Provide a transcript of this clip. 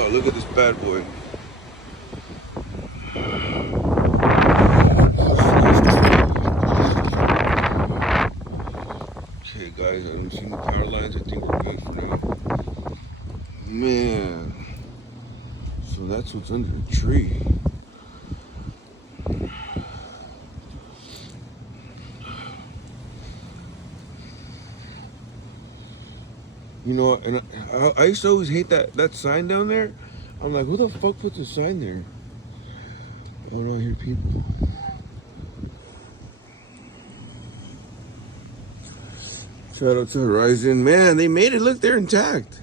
Oh, look at this bad boy. Okay, guys, I'm seeing the power lines. I think we're good for now. Man. So that's what's under the tree. You know, and I used to always hate that sign down there. I'm like, who the fuck puts a sign there? Oh, no, I hear people. Shout out to Horizon. Man, they made it. Look, they're intact.